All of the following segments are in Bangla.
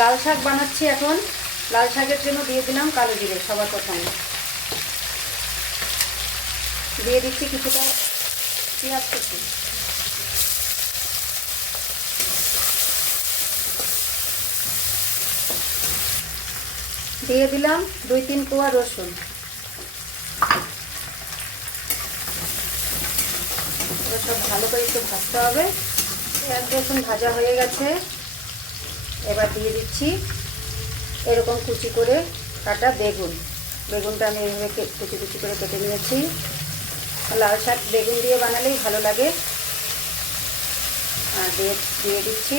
লাল শাক বানাচ্ছি এখন। লাল শাকের জন্য দিয়ে দিলাম কালো জিরে। সবার প্রথমে দিয়ে দিচ্ছি কিছুটা পেঁয়াজ কুচি, দিয়ে দিলাম 2-3 কোয়া রসুন। এবার সব ভালো করে একটু ভাজতে হবে। পেঁয়াজ রসুন ভাজা হয়ে গেছে। এবার দিয়ে দিচ্ছি এরকম কুচি করে কাটা বেগুন। বেগুনটা আমি এইভাবে কুচি কুচি করে কেটে নিয়েছি। লাল শাক বেগুন দিয়ে বানালেই ভালো লাগে। আর দিয়ে দিচ্ছি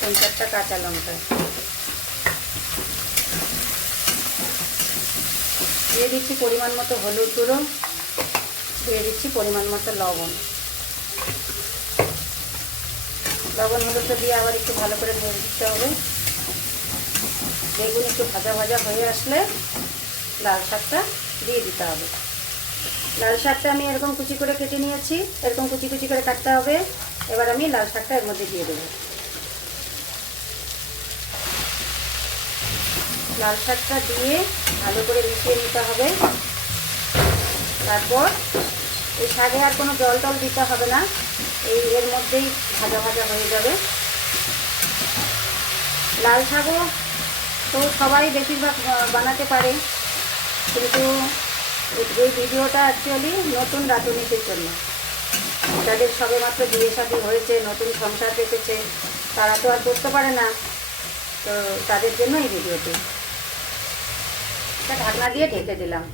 3-4টা কাঁচা লঙ্কা, দিয়ে দিচ্ছি পরিমাণ মতো হলুদ গুঁড়ো, দিয়ে দিচ্ছি পরিমাণ মতো লবণ। লবণ হলুদটা দিয়ে আবার একটু ভালো করে নেড়ে দিতে হবে। বেগুন একটু ভাজা ভাজা হয়ে আসলে লাল শাকটা দিয়ে দিতে হবে। লাল শাকটা আমি এরকম কুচি করে কেটে নিয়েছি, এরকম কুচি কুচি করে কাটতে হবে। এবার আমি লাল শাকটা এর মধ্যে দিয়ে দেবো। লাল শাকটা দিয়ে ভালো করে মিশিয়ে নিতে হবে। তারপর এই শাকে আর কোনো জল টল দিতে হবে না, এর মধ্যেই ভাজা ভাজা হয়ে যাবে। লাল শাকও তো সবাই বেশিরভাগ বানাতে পারে, কিন্তু এই ভিডিওটা অ্যাকচুয়ালি নতুন রাঁধুনিদের জন্য। যাদের সবেমাত্র বিয়ে শাদী হয়েছে, নতুন সংসার পেতেছে, তারা তো আর করতে পারে না, তো তাদের জন্য এই ভিডিওটি। ঢাকনা দিয়ে ঢেকে দিলাম।